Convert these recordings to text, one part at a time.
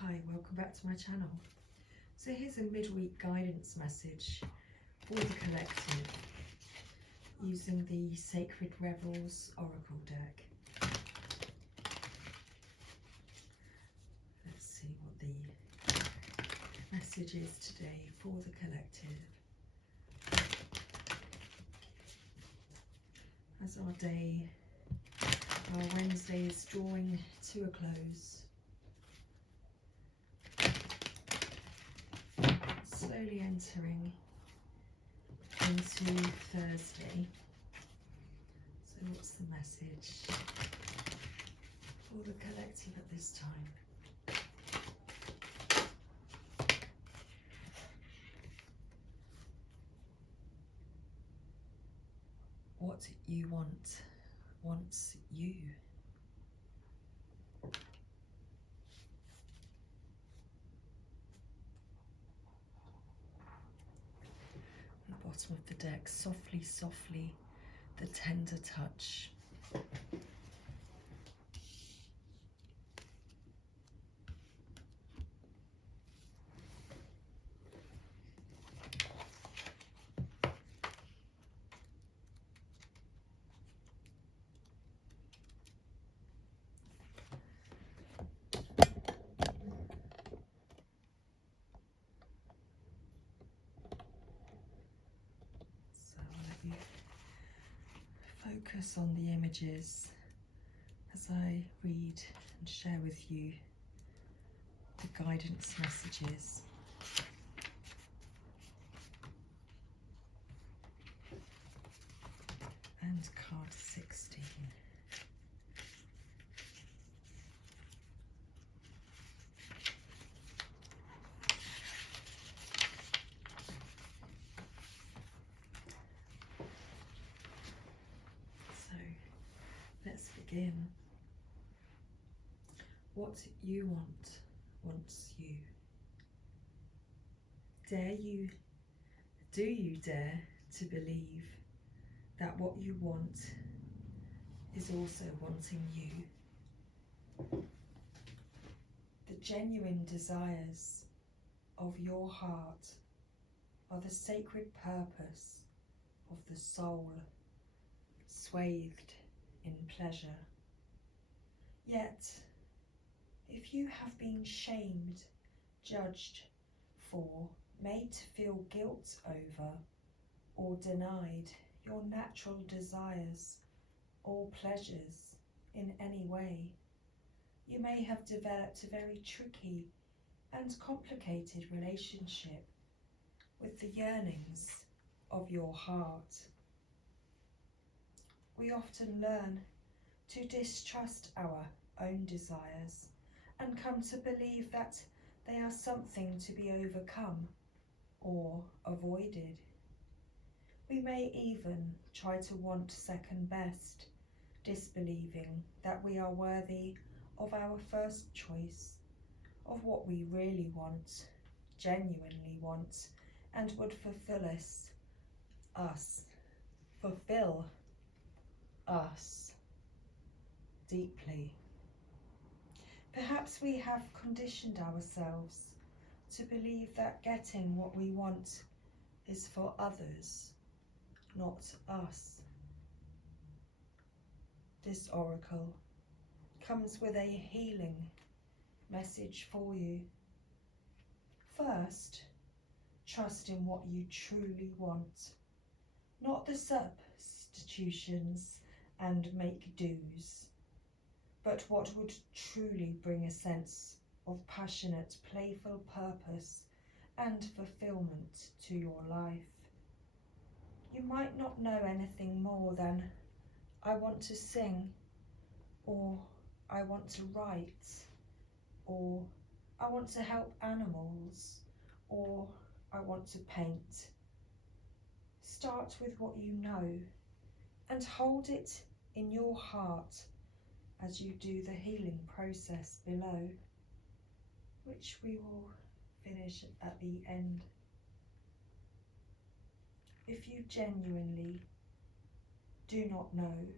Hi, welcome back to my channel. So here's a midweek guidance message for the collective using the Sacred Revels Oracle deck. Let's see what the message is today for the collective. As our Wednesday is drawing to a close. Slowly entering into Thursday. So what's the message for the collective at this time? What you want wants you. Bottom of the deck, softly, softly, the tender touch. Focus on the images as I read and share with you the guidance messages. And card 16. Let's begin. What you want wants you. Do you dare to believe that what you want is also wanting you? The genuine desires of your heart are the sacred purpose of the soul, swathed in pleasure. Yet, if you have been shamed, judged for, made to feel guilt over, or denied your natural desires or pleasures in any way, you may have developed a very tricky and complicated relationship with the yearnings of your heart. We often learn to distrust our own desires and come to believe that they are something to be overcome or avoided. We may even try to want second best, disbelieving that we are worthy of our first choice, of what we really want, genuinely want, and would fulfill us deeply. Perhaps we have conditioned ourselves to believe that getting what we want is for others, not us. This oracle comes with a healing message for you. First, trust in what you truly want, not the substitutions and make-dos, but what would truly bring a sense of passionate, playful purpose and fulfillment to your life. You might not know anything more than I want to sing, or I want to write, or I want to help animals, or I want to paint. Start with what you know and hold it in your heart as you do the healing process below, which we will finish at the end. If you genuinely do not know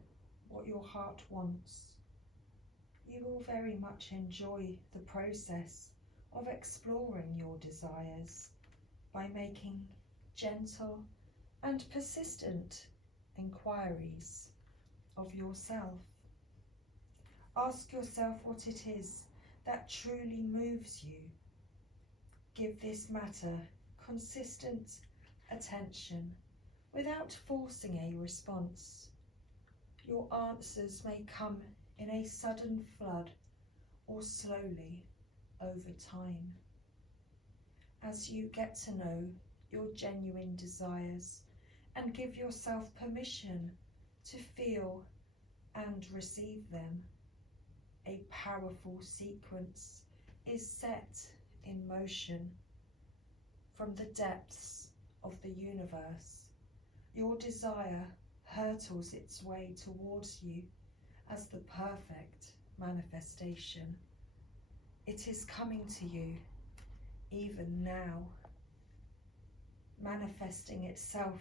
what your heart wants, you will very much enjoy the process of exploring your desires by making gentle and persistent inquiries of yourself. Ask yourself what it is that truly moves you. Give this matter consistent attention without forcing a response. Your answers may come in a sudden flood or slowly over time. As you get to know your genuine desires and give yourself permission to feel and receive them, a powerful sequence is set in motion. From the depths of the universe, your desire hurtles its way towards you as the perfect manifestation. It is coming to you even now, manifesting itself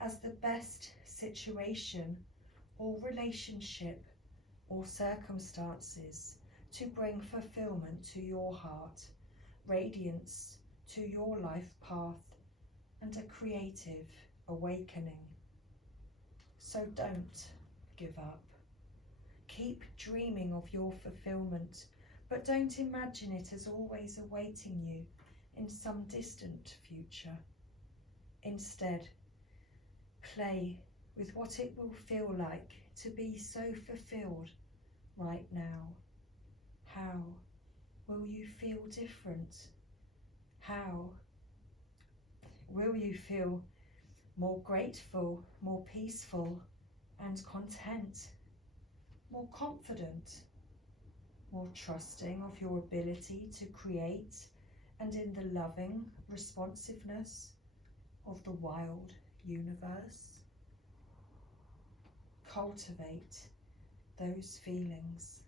as the best situation or relationship or circumstances to bring fulfillment to your heart, radiance to your life path, and a creative awakening. So don't give up. Keep dreaming of your fulfillment, but don't imagine it as always awaiting you in some distant future. Instead, play with what it will feel like to be so fulfilled right now. How will you feel different? How will you feel more grateful, more peaceful and content, more confident, more trusting of your ability to create, and in the loving responsiveness of the wild universe? Cultivate those feelings.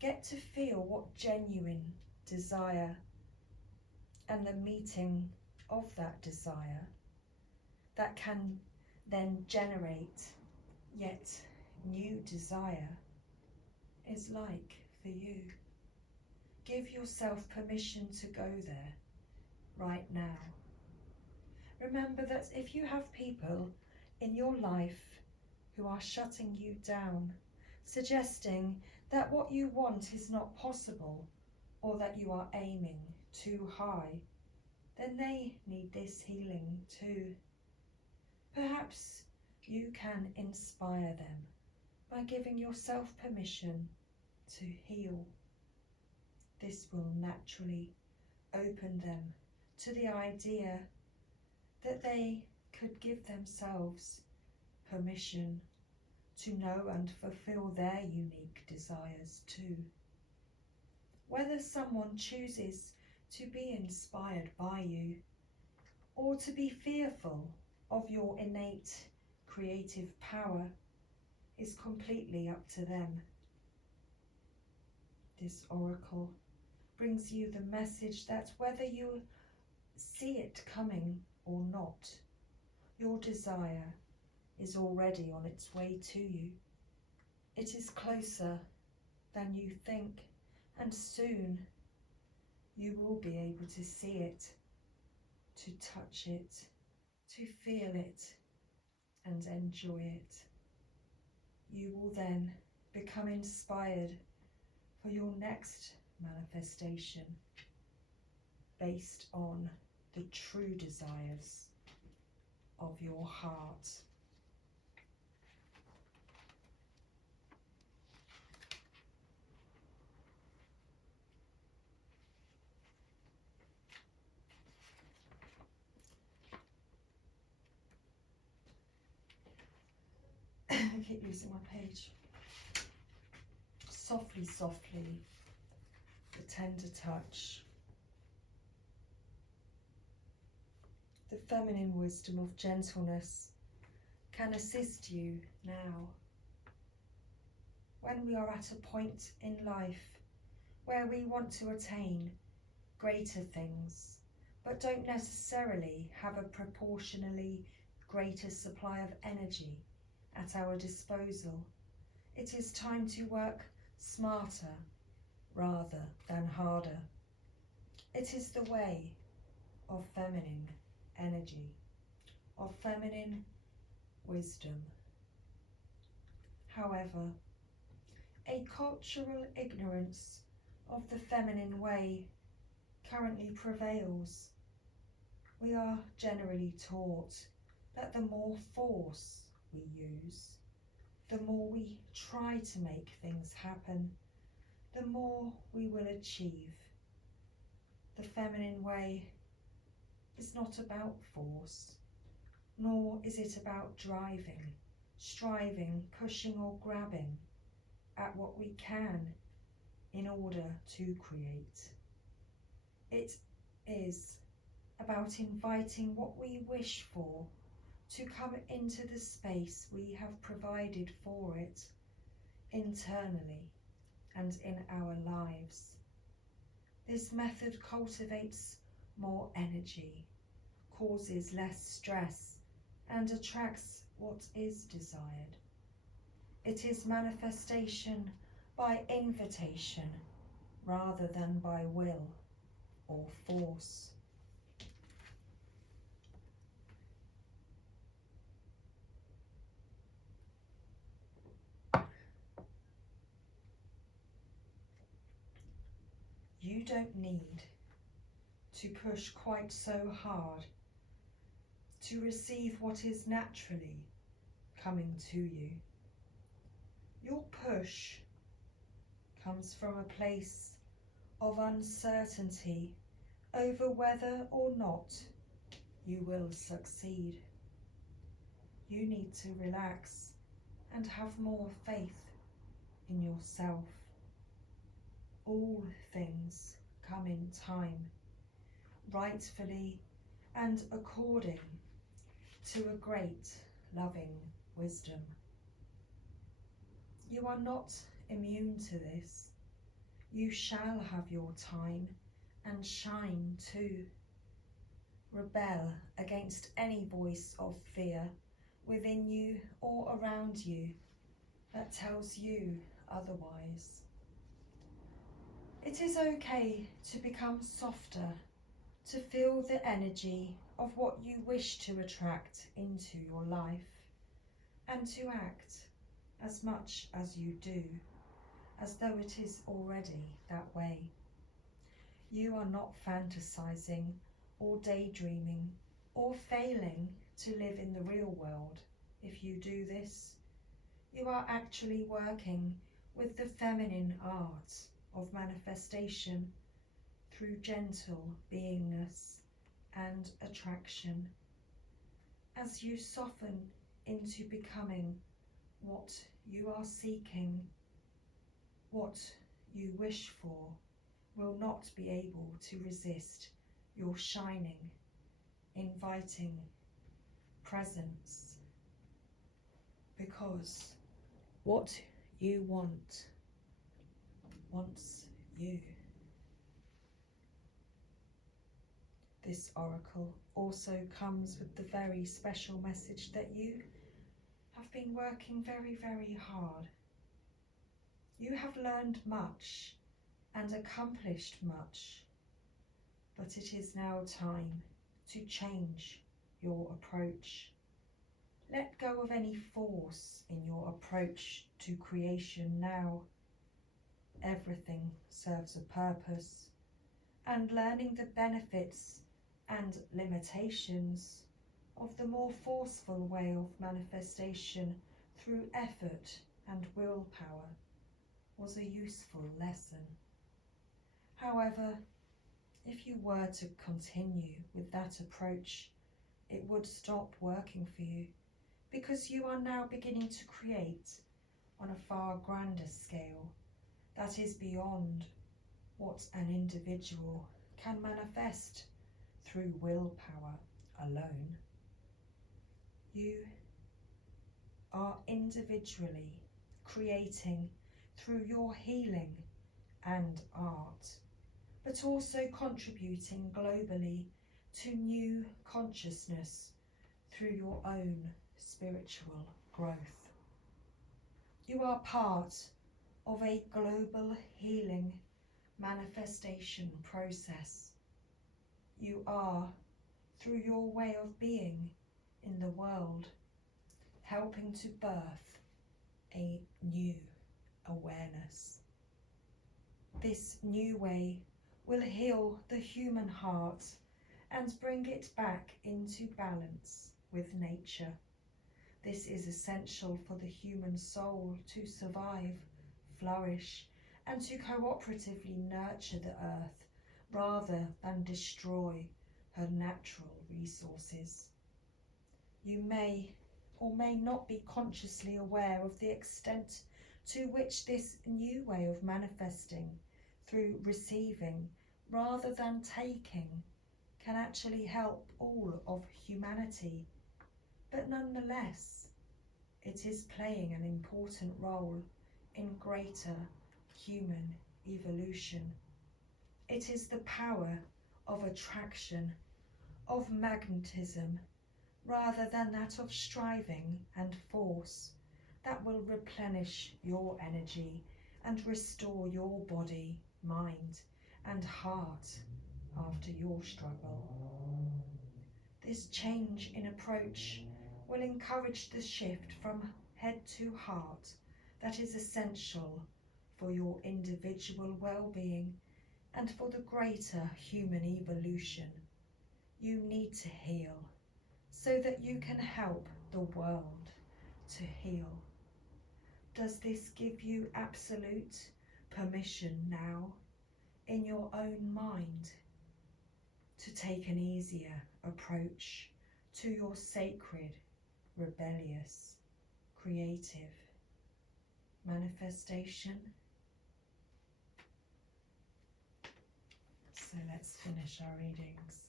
Get to feel what genuine desire and the meeting of that desire that can then generate yet new desire is like for you. Give yourself permission to go there right now. Remember that if you have people in your life who are shutting you down, suggesting that what you want is not possible or that you are aiming too high, then they need this healing too. Perhaps you can inspire them by giving yourself permission to heal. This will naturally open them to the idea that they could give themselves permission to know and fulfill their unique desires too. Whether someone chooses to be inspired by you or to be fearful of your innate creative power is completely up to them. This oracle brings you the message that whether you see it coming or not, your desire is already on its way to you. It is closer than you think, and soon you will be able to see it, to touch it, to feel it and enjoy it. You will then become inspired for your next manifestation based on the true desires of your heart. I keep losing my page. Softly, softly, the tender touch. The feminine wisdom of gentleness can assist you now. When we are at a point in life where we want to attain greater things, but don't necessarily have a proportionally greater supply of energy at our disposal, it is time to work smarter rather than harder. It is the way of feminine energy, of feminine wisdom. However, a cultural ignorance of the feminine way currently prevails. We are generally taught that the more force we use, the more we try to make things happen, the more we will achieve. The feminine way is not about force, nor is it about driving, striving, pushing or grabbing at what we can in order to create. It is about inviting what we wish for to come into the space we have provided for it internally and in our lives. This method cultivates more energy, causes less stress, and attracts what is desired. It is manifestation by invitation rather than by will or force. You don't need to push quite so hard to receive what is naturally coming to you. Your push comes from a place of uncertainty over whether or not you will succeed. You need to relax and have more faith in yourself. All things come in time, rightfully and according to a great loving wisdom. You are not immune to this. You shall have your time and shine too. Rebel against any voice of fear within you or around you that tells you otherwise. It is okay to become softer, to feel the energy of what you wish to attract into your life, and to act as much as you do, as though it is already that way. You are not fantasizing or daydreaming or failing to live in the real world. If you do this, you are actually working with the feminine art of manifestation through gentle beingness and attraction. As you soften into becoming what you are seeking, what you wish for will not be able to resist your shining, inviting presence, because what you want wants you. This oracle also comes with the very special message that you have been working very, very hard. You have learned much and accomplished much, but it is now time to change your approach. Let go of any force in your approach to creation now. Everything serves a purpose, and learning the benefits and limitations of the more forceful way of manifestation through effort and willpower was a useful lesson. However, if you were to continue with that approach, it would stop working for you, because you are now beginning to create on a far grander scale that is beyond what an individual can manifest through willpower alone. You are individually creating through your healing and art, but also contributing globally to new consciousness through your own spiritual growth. You are part of a global healing manifestation process you are through your way of being in the world, helping to birth a new awareness. This new way will heal the human heart and bring it back into balance with nature. This is essential for the human soul to survive, flourish, and to cooperatively nurture the earth rather than destroy her natural resources. You may or may not be consciously aware of the extent to which this new way of manifesting through receiving rather than taking can actually help all of humanity. But nonetheless, it is playing an important role in greater human evolution. It is the power of attraction, of magnetism, rather than that of striving and force, that will replenish your energy and restore your body, mind, and heart after your struggle. This change in approach will encourage the shift from head to heart that is essential for your individual well-being and for the greater human evolution. You need to heal so that you can help the world to heal. Does this give you absolute permission now in your own mind to take an easier approach to your sacred, rebellious, creative manifestation? So let's finish our readings.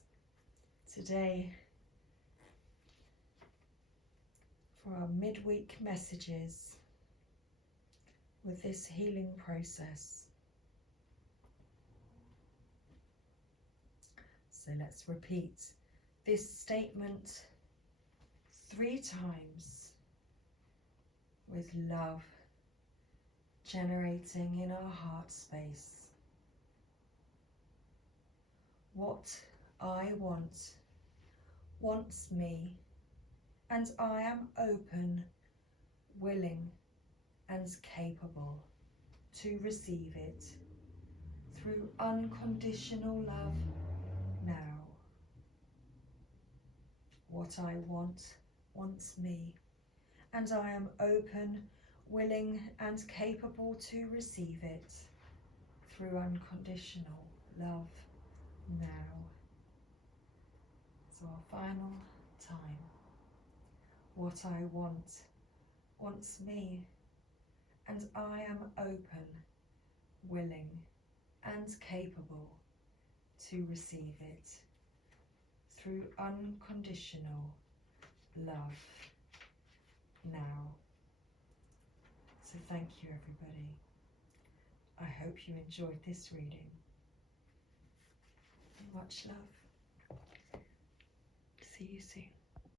Today, for our midweek messages with this healing process. So let's repeat this statement 3 times with love generating in our heart space. What I want wants me, and I am open, willing, and capable to receive it through unconditional love now. What I want wants me, and I am open, willing, and capable to receive it through unconditional love now. So our final time. What I want wants me, and I am open, willing, and capable to receive it through unconditional love now. So thank you, everybody. I hope you enjoyed this reading. Much love. See you soon.